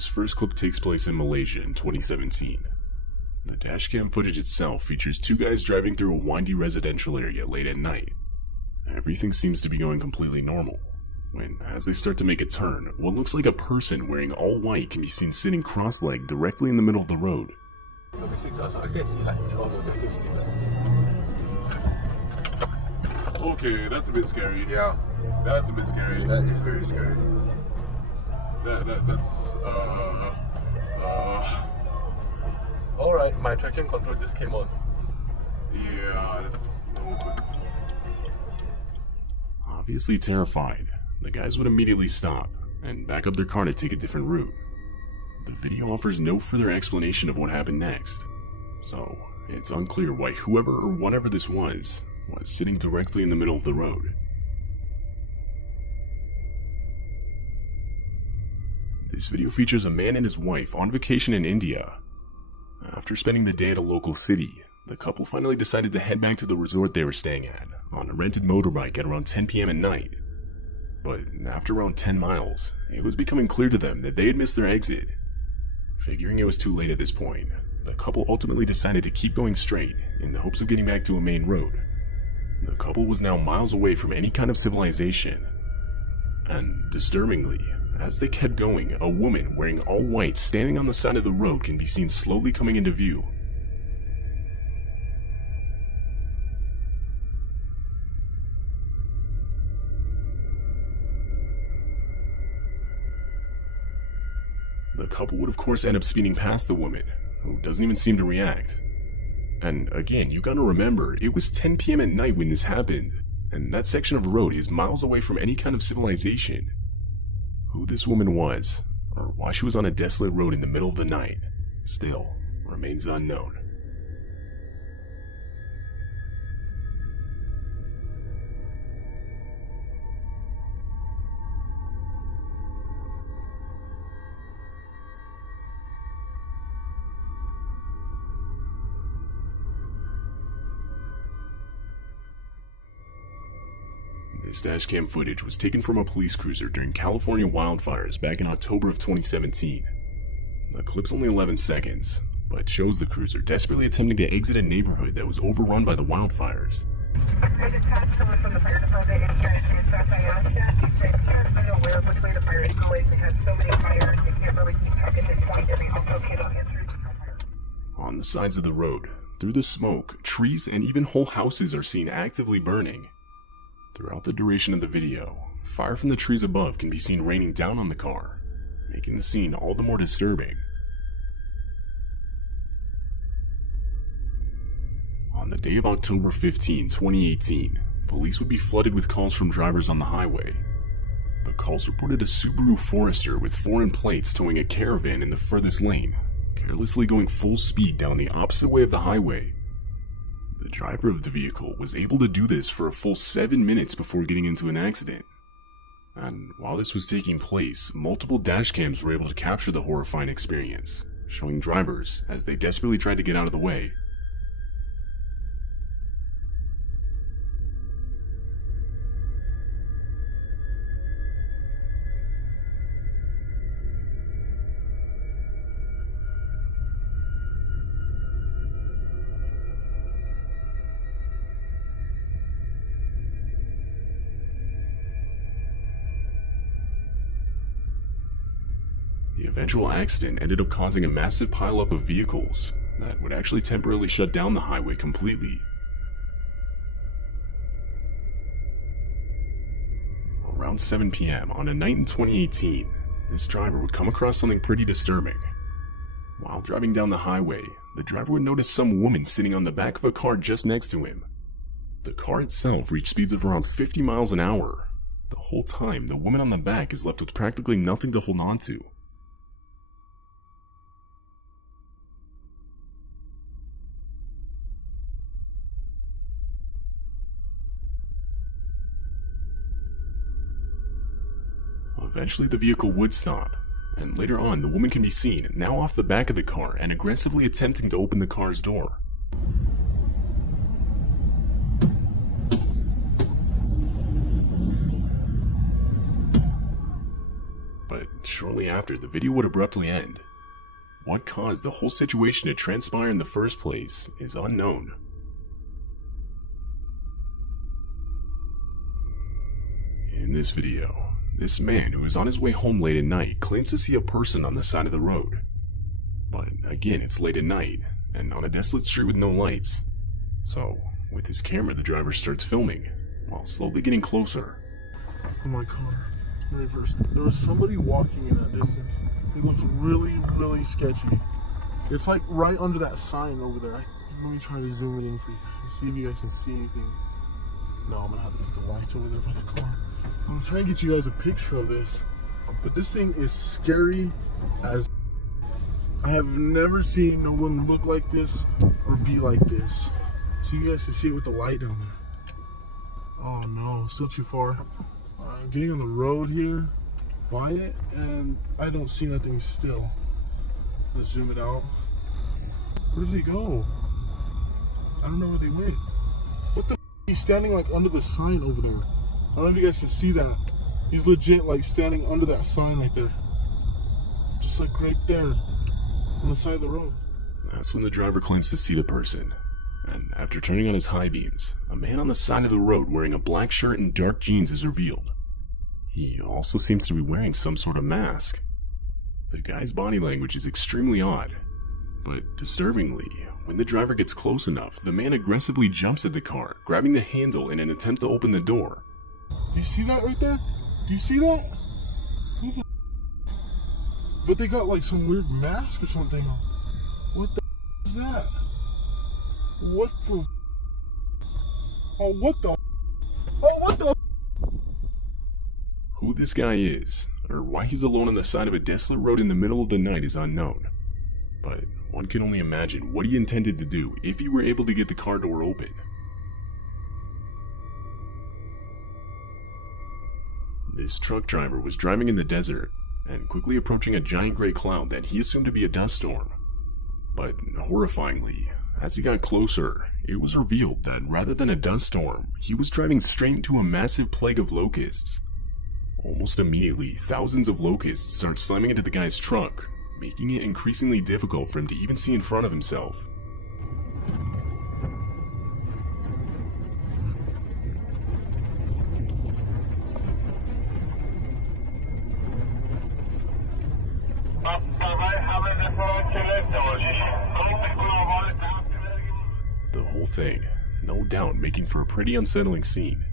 This first clip takes place in Malaysia in 2017. The dashcam footage itself features two guys driving through a windy residential area late at night. Everything seems to be going completely normal, when, as they start to make a turn, what looks like a person wearing all white can be seen sitting cross-legged directly in the middle of the road. Okay, that's a bit scary. Yeah, that's a bit scary. That is very scary. Alright, my traction control just came on. Yeah, that's no good. Obviously terrified, the guys would immediately stop and back up their car to take a different route. The video offers no further explanation of what happened next, so it's unclear why whoever or whatever this was sitting directly in the middle of the road. This video features a man and his wife on vacation in India. After spending the day at a local city, the couple finally decided to head back to the resort they were staying at on a rented motorbike at around 10 p.m. at night. But after around 10 miles, it was becoming clear to them that they had missed their exit. Figuring it was too late at this point, the couple ultimately decided to keep going straight in the hopes of getting back to a main road. The couple was now miles away from any kind of civilization. And disturbingly, as they kept going, a woman wearing all white standing on the side of the road can be seen slowly coming into view. The couple would of course end up speeding past the woman, who doesn't even seem to react. And again, you gotta remember, it was 10 p.m. at night when this happened, and that section of road is miles away from any kind of civilization. Who this woman was, or why she was on a desolate road in the middle of the night, still remains unknown. This dashcam footage was taken from a police cruiser during California wildfires back in October of 2017. The clip's only 11 seconds, but shows the cruiser desperately attempting to exit a neighborhood that was overrun by the wildfires. I just had someone from the fire department and trying to start my ass. They can't find out where which way the fire is going. They have so many fires, they can't really keep track at this point, and they also cannot answer. On the sides of the road, through the smoke, trees and even whole houses are seen actively burning. Throughout the duration of the video, fire from the trees above can be seen raining down on the car, making the scene all the more disturbing. On the day of October 15, 2018, police would be flooded with calls from drivers on the highway. The calls reported a Subaru Forester with foreign plates towing a caravan in the furthest lane, carelessly going full speed down the opposite way of the highway. The driver of the vehicle was able to do this for a full 7 minutes before getting into an accident. And while this was taking place, multiple dashcams were able to capture the horrifying experience, showing drivers as they desperately tried to get out of the way. The eventual accident ended up causing a massive pileup of vehicles that would actually temporarily shut down the highway completely. Around 7 p.m. on a night in 2018, this driver would come across something pretty disturbing. While driving down the highway, the driver would notice some woman sitting on the back of a car just next to him. The car itself reached speeds of around 50 miles an hour. The whole time, the woman on the back is left with practically nothing to hold on to. Eventually the vehicle would stop, and later on the woman can be seen, now off the back of the car and aggressively attempting to open the car's door. But shortly after, the video would abruptly end. What caused the whole situation to transpire in the first place is unknown. In this video, this man who is on his way home late at night claims to see a person on the side of the road. But again, it's late at night, and on a desolate street with no lights. So, with his camera, the driver starts filming, while slowly getting closer. In my car, there was somebody walking in that distance. He looks really, really sketchy. It's like right under that sign over there. Let me try to zoom it in for you guys, see if you guys can see anything. No, I'm gonna have to put the lights over there for the car. I'm gonna try and get you guys a picture of this, but this thing is scary as. I have never seen no one look like this or be like this. So you guys can see it with the light down there. Oh no, still too far. I'm getting on the road here by it, and I don't see nothing still. Let's zoom it out. Where did they go? I don't know where they went. What the f? He's standing like under the sign over there. I don't know if you guys can see that. He's legit like standing under that sign right there. Just like right there on the side of the road. That's when the driver claims to see the person. And after turning on his high beams, a man on the side of the road wearing a black shirt and dark jeans is revealed. He also seems to be wearing some sort of mask. The guy's body language is extremely odd, but disturbingly, when the driver gets close enough, the man aggressively jumps at the car, grabbing the handle in an attempt to open the door. Do you see that right there? Do you see that? Who the But they got like some weird mask or something on. What the is that? What the Oh, what the Oh, what the Who this guy is, or why he's alone on the side of a desolate road in the middle of the night is unknown. But one can only imagine what he intended to do if he were able to get the car door open. This truck driver was driving in the desert and quickly approaching a giant gray cloud that he assumed to be a dust storm. But horrifyingly, as he got closer, it was revealed that rather than a dust storm, he was driving straight into a massive plague of locusts. Almost immediately, thousands of locusts start slamming into the guy's truck, making it increasingly difficult for him to even see in front of himself. The whole thing, no doubt, making for a pretty unsettling scene.